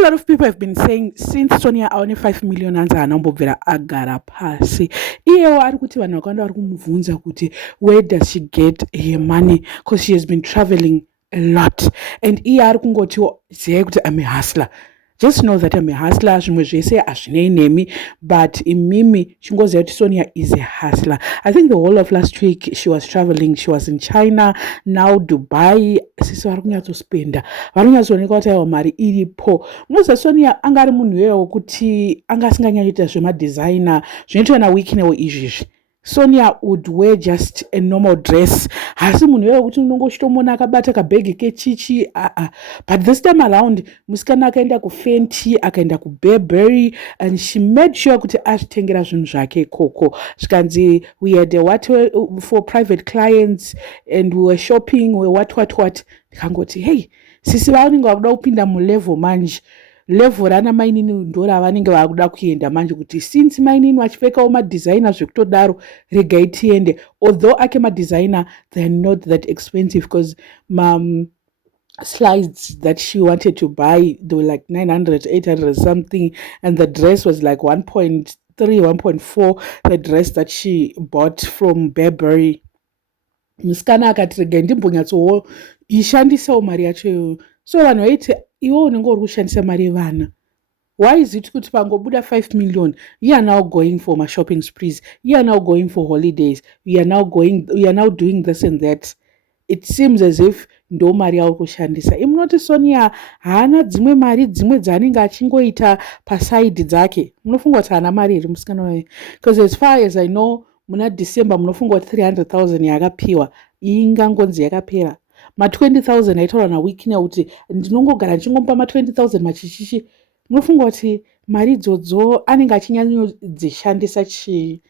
a lot of people have been saying since Sonia aone 5 million anza anambobvera agara pasi. Iyewo ari kuti vanhu vakawanda vari kumubvunza kuti where does she get her money, because she has been traveling a lot. And iye ari kungotiwo ziyai kuti I'm a hustler. Just know that I'm a hustler. Zvimwe zvese hazvinei nemi, but imimi chingoziva kuti Sonia is a hustler. I think the whole of last week she was traveling. She was in China, now Dubai. Sisi vari kunyatsospenda, vari kunyatsooneka kuti aiwa mari iripo. Munoziva Sonia anga ari munhu iyewo kuti anga asinganyanyoita zvemadesigner zvinoitwa naWikinewo izvizvi. Sonia would wear just a normal dress. Hasi munhu iyewo kuti unongochitomona akabata kabhegi kechichi. But this time around musikana akaenda kuFenty, akaenda kuBurberry, and she made sure kuti azvitengera zvinhu zvake ikoko. Zvikanzi we had a what for private clients and we were shopping, we what. Ndikangoti hey, sisi vanenge vakuda kupinda mulevel manje. Level rana mainini ndo ravanenge vakuda kuenda manje kuti since mainini vachipfekawo madesigner zvekutodaro regai tiende. Although ake madesigner they are not that expensive, because slides that she wanted to buy, they were like 900, 800 something, and the dress was like 1.3, 1.4, the dress that she bought from Burberry. Musikana akati regai ndimbonyatsowo ishandisawo mari yacho iyoyo. So vanhu vaiti iwo unenge uri kushandisa mari yevana. Why is it kuti pangobuda 5 million, you are now going for my shopping sprees, you are now going for holidays, you are now doing this and that? It seems as if ndo mari yauri kushandisa. Imunoti Sonia haana dzimwe mari dzimwe dzanenge achingoita paside dzake. Munofunga kuti haana mari iri musikana wayo? Because as far as I know, muna December munofunga kuti 300,000 yakapiwa ingangonzi yakapera. Ma 20,000 aitaura naWikine kuti ndinongogara ndichingomupa ma 20,000 machichichi. Munofunga kuti mari idzodzo anenge achinyanyodzishandisa chii?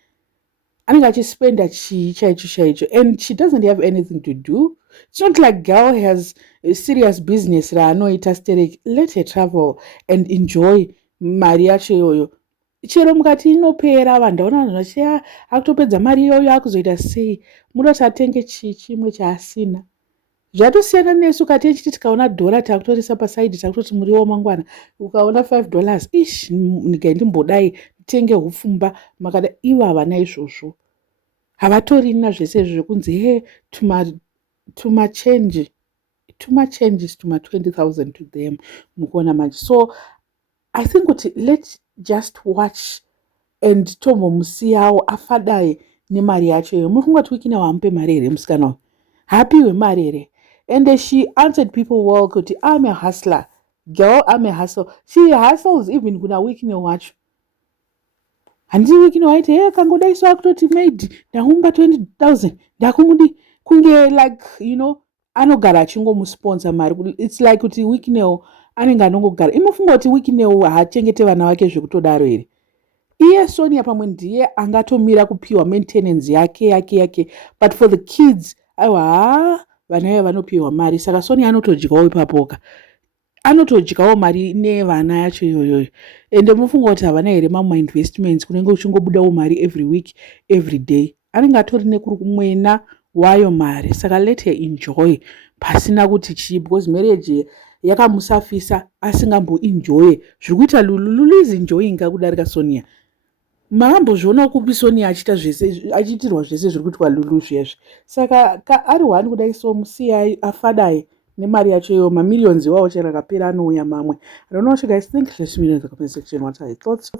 Anenge achispenda chii chaicho. And she doesn't have anything to do. It's not like girl has a serious business raanoita stereki. Let her travel and enjoy mari yacho iyoyo. Chero mukati inopera vanhu ndaona vanhu vachia akutopedza mari iyoyo akuzoita sei? Muda kuti atenge chimwe chaasina. Zvatosiyana nesu kati chiti tikaona dhora takutorisa pasaidi takutoti muriwo mangwana ukaona $5 ish ndikai ndimbodai tenge hupfumba makada ivo havana izvozvo. Havatorina zvese zvekunzi he tuma changes tuma 20,000 to them mukuona manje. So I think kuti let's just watch and tombomusiyawo afadai nemari yacho iyo. Munofunga kuti Wikine wamupe mari here musikana wayo? Hapiwe mari here? And she answered people well kuti I'm a hustler. Girl, I'm a hustler. She hustles even kuna Wikine wacho. Handi Wikine waiti hey kangodaiso akutoti maid ndahumba 20,000 ndakumudi kunge like anogara achingomusponsor mari. It's like kuti Wikinewo anenge anongogara. Imofunga kuti Wikinewo haachengete vana vake zvekutodaro here? Iye Sonia pamwe ndiye angatomira kupiwa maintenance yake. But for the kids aiwa vana iye vanopiwa mari. Saka Sonia anotodyawo ipapoka. Anotodyawo mari nevana yacho iyoyo. Ende mufunga kuti havana here mamwe investments kunenge uchingobudawo mari every week, every day. Anenge atori nekuri kumwena wayo mari. Saka let her enjoy pasina kuti chii, because marriage yakamusafisa asingamboenjoy. Zviri kuita Lulu is enjoying kudarika Sonia. Makambozviona kupi Sonia achiitirwa zvese zviri kuitwa Lulu zviyazvi. Saka ari wani kudai so musiyai afadai nemari yacho iyo mamillions iwawo chero akapera anouya mamwe. I don't know what you guys think. Let me know in the comment section what are your thoughts.